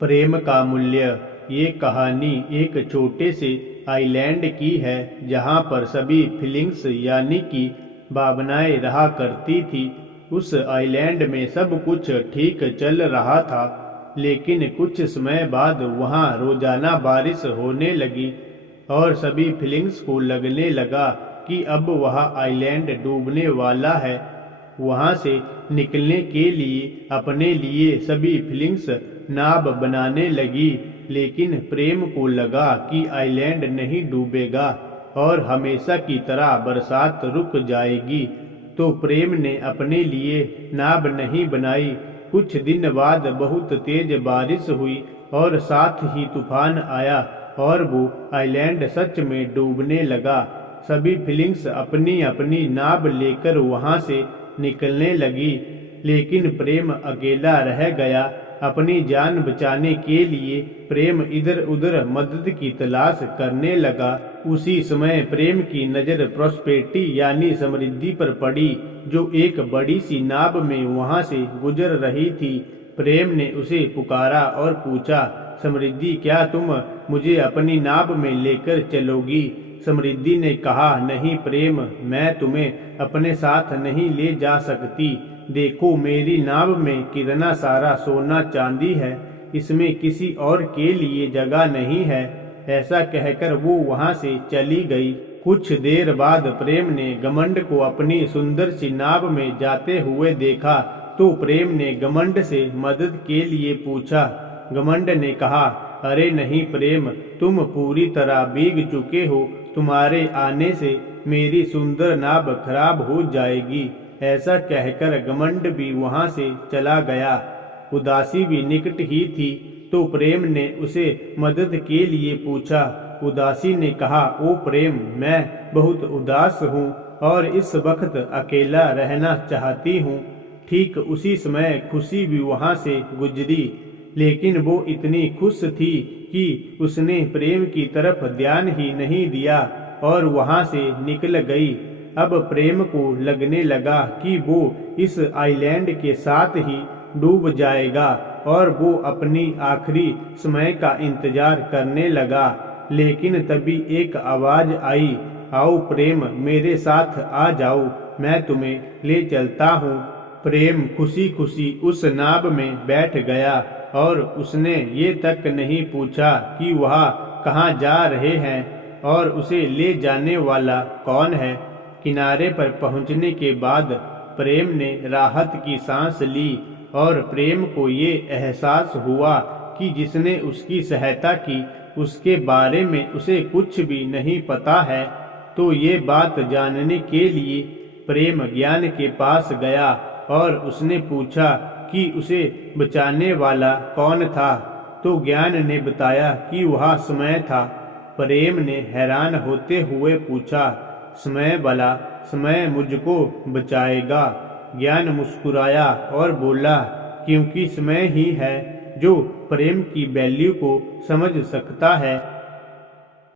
प्रेम का मूल्य। ये कहानी एक छोटे से आइलैंड की है जहाँ पर सभी फीलिंग्स यानी कि भावनाएं रहा करती थी। उस आइलैंड में सब कुछ ठीक चल रहा था, लेकिन कुछ समय बाद वहाँ रोजाना बारिश होने लगी और सभी फीलिंग्स को लगने लगा कि अब वह आइलैंड डूबने वाला है। वहां से निकलने के लिए अपने लिए सभी फीलिंग्स नाव बनाने लगी, लेकिन प्रेम को लगा कि आइलैंड नहीं डूबेगा और हमेशा की तरह बरसात रुक जाएगी। तो प्रेम ने अपने लिए नाव नहीं बनाई। कुछ दिन बाद बहुत तेज बारिश हुई और साथ ही तूफान आया और वो आइलैंड सच में डूबने लगा। सभी फीलिंग्स अपनी अपनी नाव लेकर वहां से निकलने लगी, लेकिन प्रेम अकेला रह गया। अपनी जान बचाने के लिए प्रेम इधर उधर मदद की तलाश करने लगा। उसी समय प्रेम की नज़र प्रॉस्पेरिटी यानी समृद्धि पर पड़ी, जो एक बड़ी सी नाव में वहां से गुजर रही थी। प्रेम ने उसे पुकारा और पूछा, समृद्धि, क्या तुम मुझे अपनी नाव में लेकर चलोगी? समृद्धि ने कहा, नहीं प्रेम, मैं तुम्हें अपने साथ नहीं ले जा सकती। देखो, मेरी नाव में कितना सारा सोना चांदी है, इसमें किसी और के लिए जगह नहीं है। ऐसा कहकर वो वहां से चली गई। कुछ देर बाद प्रेम ने घमंड को अपनी सुंदर सी नाव में जाते हुए देखा, तो प्रेम ने घमंड से मदद के लिए पूछा। घमंड ने कहा, अरे नहीं प्रेम, तुम पूरी तरह भीग चुके हो, तुम्हारे आने से मेरी सुंदर नाव खराब हो जाएगी। ऐसा कहकर घमंड भी वहां से चला गया। उदासी भी निकट ही थी, तो प्रेम ने उसे मदद के लिए पूछा। उदासी ने कहा, ओ प्रेम, मैं बहुत उदास हूँ और इस वक्त अकेला रहना चाहती हूँ। ठीक उसी समय खुशी भी वहां से गुजरी, लेकिन वो इतनी खुश थी कि उसने प्रेम की तरफ ध्यान ही नहीं दिया और वहां से निकल गई। अब प्रेम को लगने लगा कि वो इस आइलैंड के साथ ही डूब जाएगा और वो अपनी आखिरी समय का इंतजार करने लगा। लेकिन तभी एक आवाज आई, आओ प्रेम, मेरे साथ आ जाओ, मैं तुम्हें ले चलता हूँ। प्रेम खुशी खुशी उस नाव में बैठ गया और उसने ये तक नहीं पूछा कि वह कहाँ जा रहे हैं और उसे ले जाने वाला कौन है। किनारे पर पहुंचने के बाद प्रेम ने राहत की सांस ली और प्रेम को ये एहसास हुआ कि जिसने उसकी सहायता की उसके बारे में उसे कुछ भी नहीं पता है। तो ये बात जानने के लिए प्रेम ज्ञान के पास गया और उसने पूछा कि उसे बचाने वाला कौन था। तो ज्ञान ने बताया कि वह समय था। प्रेम ने हैरान होते हुए पूछा, समय वाला, समय मुझको बचाएगा? ज्ञान मुस्कुराया और बोला, क्योंकि समय ही है जो प्रेम की वैल्यू को समझ सकता है।